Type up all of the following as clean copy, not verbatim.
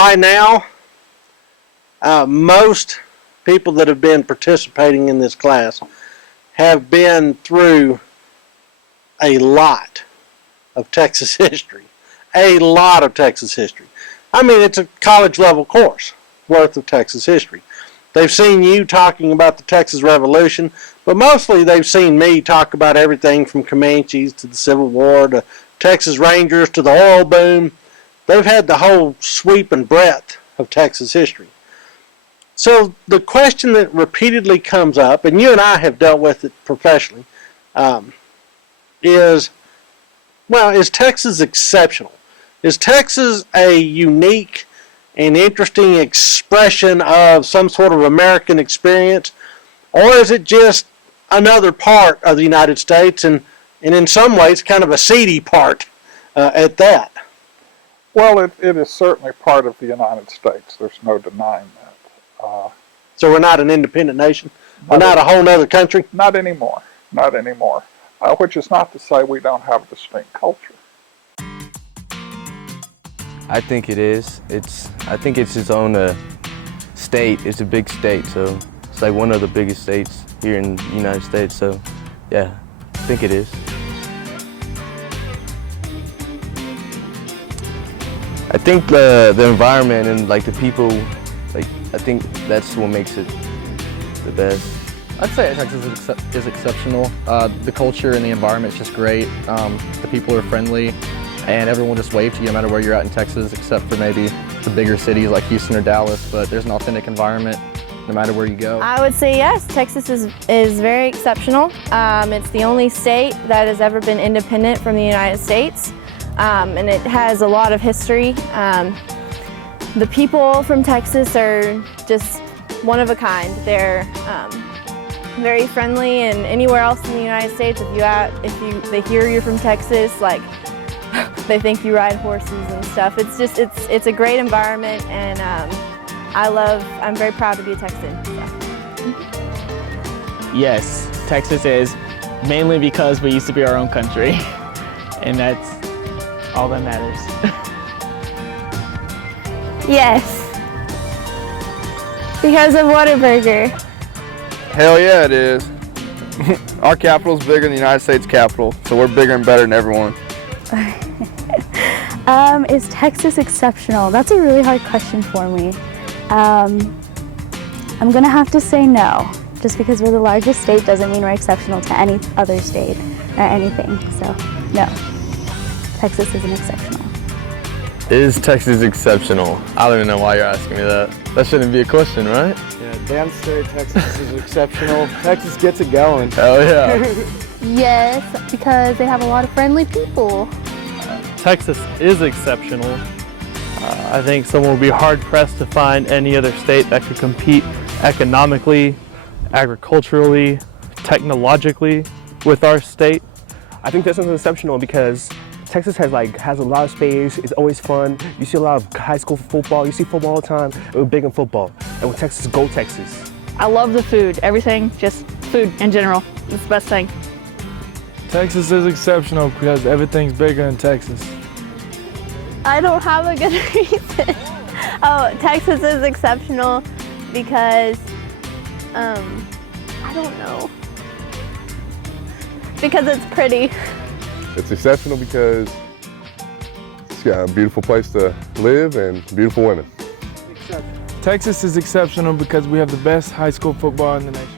by now, most people that have been participating in this class have been through a lot of Texas history. A lot of Texas history. I mean, it's a college level course worth of Texas history. They've seen you talking about the Texas Revolution, but mostly they've seen me talk about everything from Comanches to the Civil War to Texas Rangers to the oil boom. They've had the whole sweep and breadth of Texas history. So the question that repeatedly comes up, and you and I have dealt with it professionally, is Texas exceptional? Is Texas a unique and interesting expression of some sort of American experience, or is it just another part of the United States, and in some ways kind of a seedy part at that? Well, it is certainly part of the United States. There's no denying that. So we're not an independent nation? We're not a whole other country? Not anymore. Not anymore. Which is not to say we don't have a distinct culture. I think it is. I think it's its own state. It's a big state, so it's like one of the biggest states here in the United States. So, yeah, I think it is. I think the environment and like the people, I think that's what makes it the best. I'd say Texas is exceptional. The culture and the environment is just great. The people are friendly, and everyone will just wave to you no matter where you're at in Texas, except for maybe the bigger cities like Houston or Dallas, but there's an authentic environment no matter where you go. I would say yes, Texas is very exceptional. It's the only state that has ever been independent from the United States, and it has a lot of history. The people from Texas are just one of a kind. They're very friendly, and anywhere else in the United States, if they hear you're from Texas, like they think you ride horses and stuff. It's a great environment, and I'm very proud to be a Texan. So. Yes, Texas is, mainly because we used to be our own country, and that's all that matters. Yes, because of Whataburger. Hell yeah, it is. Our capital's bigger than the United States Capitol, so we're bigger and better than everyone. Is Texas exceptional? That's a really hard question for me. I'm gonna have to say no. Just because we're the largest state doesn't mean we're exceptional to any other state or anything. So, no. Texas isn't exceptional. Is Texas exceptional? I don't even know why you're asking me that. That shouldn't be a question, right? Yeah, damn straight Texas is exceptional. Texas gets it going. Hell yeah. Yes, because they have a lot of friendly people. Texas is exceptional. I think someone will be hard-pressed to find any other state that could compete economically, agriculturally, technologically with our state. I think Texas is exceptional because Texas has a lot of space. It's always fun. You see a lot of high school football. You see football all the time. We're big in football. And with Texas, go Texas. I love the food. Everything, just food in general. It's the best thing. Texas is exceptional because everything's bigger in Texas. I don't have a good reason. Oh, Texas is exceptional because, I don't know. Because it's pretty. It's exceptional because it's got a beautiful place to live and beautiful women. Texas is exceptional because we have the best high school football in the nation.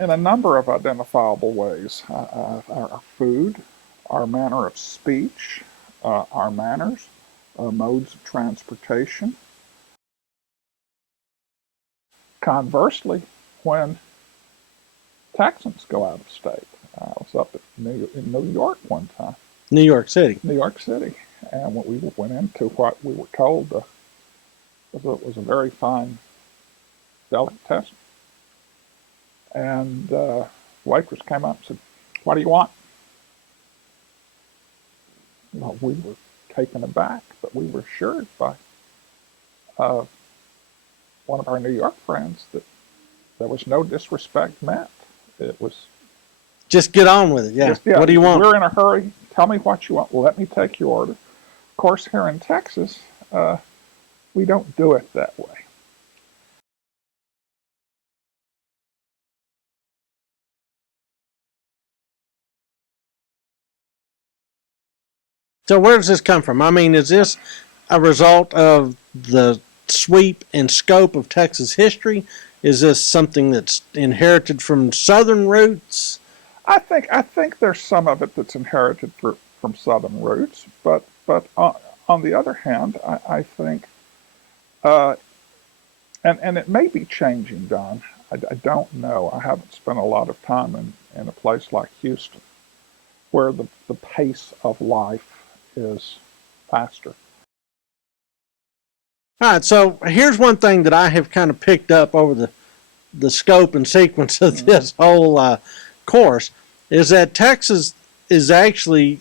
in a number of identifiable ways. Our food, our manner of speech, our manners, modes of transportation. Conversely, when Texans go out of state, I was up in New York one time. New York City. New York City, and when we went into what we were told was a very fine delicatessen. And waitress came up and said, "What do you want?" Well, we were taken aback, but we were assured by one of our New York friends that there was no disrespect meant. It was just get on with it. Yeah. What do you want? We're in a hurry. Tell me what you want. Let me take your order. Of course, here in Texas, we don't do it that way. So where does this come from? I mean, is this a result of the sweep and scope of Texas history? Is this something that's inherited from Southern roots? I think there's some of it that's inherited from Southern roots, but on the other hand, I think, and it may be changing, Don. I don't know. I haven't spent a lot of time in a place like Houston, where the pace of life is faster. All right, so here's one thing that I have kind of picked up over the scope and sequence of this whole course is that Texas is actually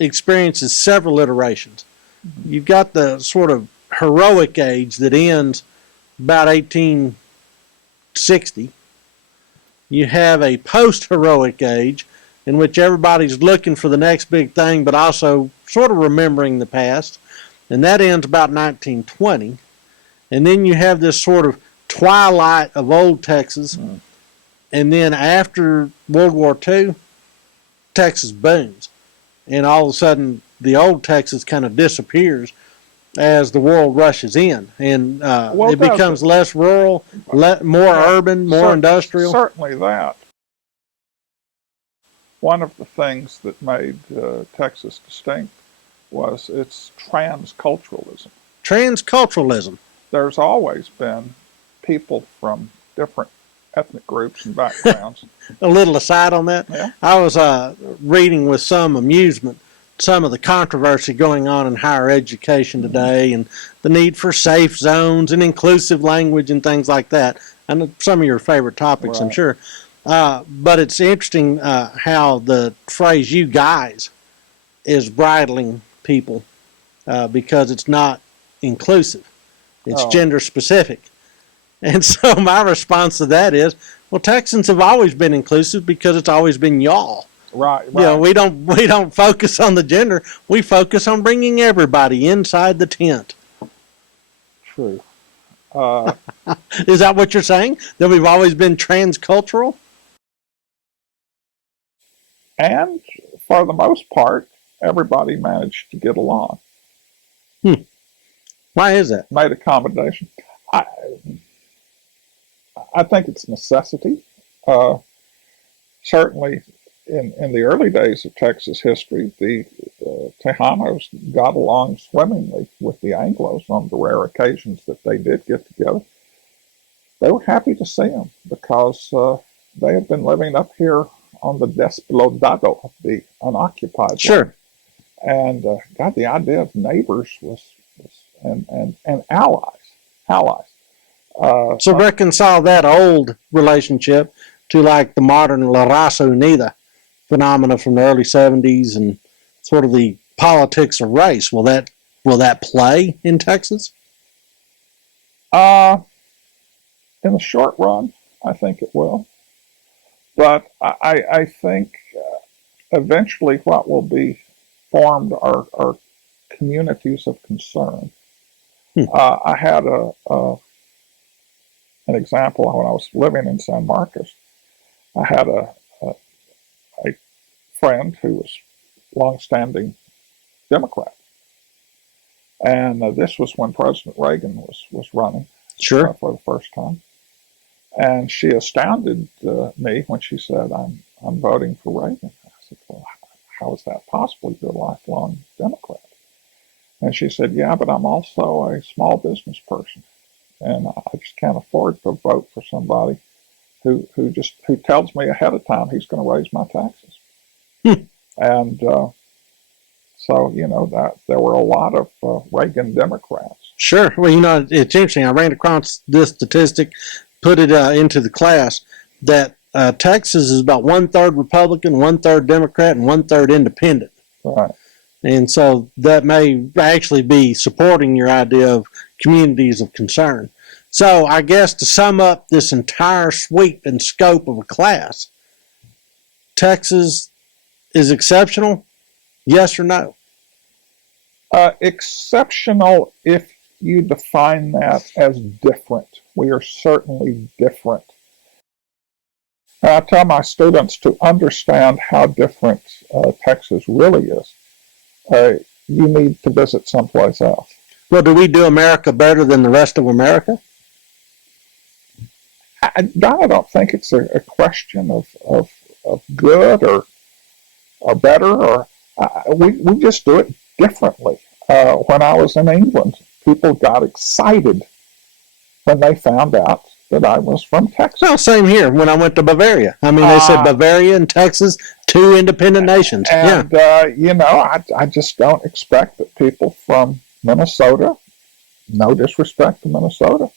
experiences several iterations. You've got the sort of heroic age that ends about 1860. You have a post-heroic age in which everybody's looking for the next big thing, but also sort of remembering the past, and that ends about 1920. And then you have this sort of twilight of old Texas, and then after World War II, Texas booms, and all of a sudden the old Texas kind of disappears as the world rushes in, and it becomes less rural, more urban, more industrial. Certainly that. One of the things that made Texas distinct was its trans-culturalism. Trans-culturalism. There's always been people from different ethnic groups and backgrounds. A little aside on that, yeah. I was reading with some amusement some of the controversy going on in higher education today and the need for safe zones and inclusive language and things like that. I know some of your favorite topics, right. I'm sure. But it's interesting how the phrase "you guys" is bridling people because it's not inclusive. It's gender specific. And so my response to that is, well, Texans have always been inclusive because it's always been y'all. Right. You know, we don't focus on the gender. We focus on bringing everybody inside the tent. True. Is that what you're saying? That we've always been transcultural? And for the most part, everybody managed to get along. Why is that? Made accommodation. I think it's necessity. Certainly, in the early days of Texas history, the Tejanos got along swimmingly with the Anglos on the rare occasions that they did get together. They were happy to see them because they had been living up here on the despoblado, the unoccupied sure. land. And God, the idea of neighbors was and allies. So reconcile that old relationship to like the modern La Raza Unida phenomena from the early 70s and sort of the politics of race. Will that play in Texas? In the short run, I think it will. But I think eventually what will be formed are communities of concern. I had an example when I was living in San Marcos. I had a friend who was longstanding Democrat, and this was when President Reagan was running sure. For the first time. And she astounded me when she said, I'm voting for Reagan. I said, well, how is that possible? You're a lifelong Democrat. And she said, yeah, but I'm also a small business person. And I just can't afford to vote for somebody who tells me ahead of time he's going to raise my taxes. And so, that there were a lot of Reagan Democrats. Sure. Well, it's interesting. I ran across this statistic, put it into the class, that Texas is about 1/3 Republican, 1/3 Democrat, and 1/3 Independent. Right. And so that may actually be supporting your idea of communities of concern. So I guess to sum up this entire sweep and scope of a class, Texas is exceptional, yes or no? Exceptional if you define that as different. We are certainly different. I tell my students to understand how different Texas really is. You need to visit someplace else. Well, do we do America better than the rest of America? I don't think it's a question of good or better, or we just do it differently. When I was in England, people got excited when they found out that I was from Texas. Well, same here when I went to Bavaria. I mean, they said Bavaria and Texas, two independent nations. And, I just don't expect that people from Minnesota, no disrespect to Minnesota,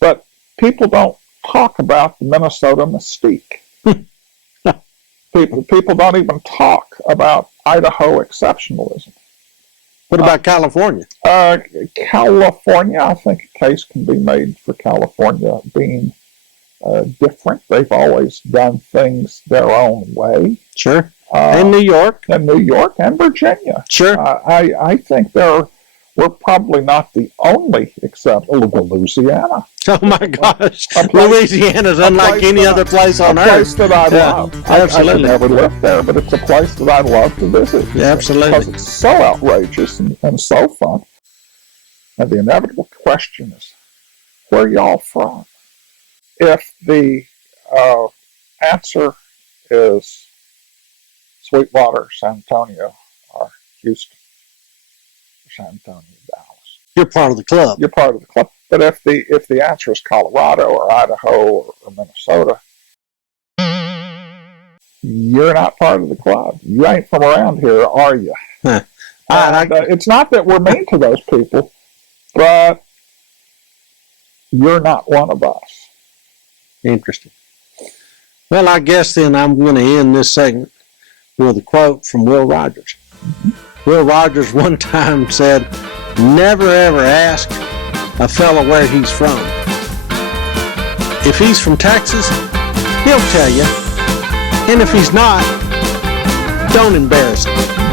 but people don't talk about the Minnesota mystique. People don't even talk about Idaho exceptionalism. What about California? California, I think a case can be made for California being different. They've always done things their own way. Sure. And New York. And New York and Virginia. Sure. I think we're probably not the only exception. Louisiana. Oh my gosh. Louisiana's unlike any other place on earth. A place that I love. Absolutely. I never lived there, but it's a place that I love to visit. Yeah, absolutely. Because it's so outrageous and so fun. And the inevitable question is, where y'all from? If the answer is Sweetwater, San Antonio, or Houston, or San Antonio, Dallas, you're part of the club. You're part of the club. But if the answer is Colorado or Idaho or Minnesota, you're not part of the club. You ain't from around here, are you? It's not that we're mean to those people, but you're not one of us. Interesting. Well, I guess then I'm going to end this segment with a quote from Will Rogers. Mm-hmm. Will Rogers one time said, "Never ever ask a fellow where he's from. If he's from Texas, he'll tell you. And if he's not, don't embarrass him."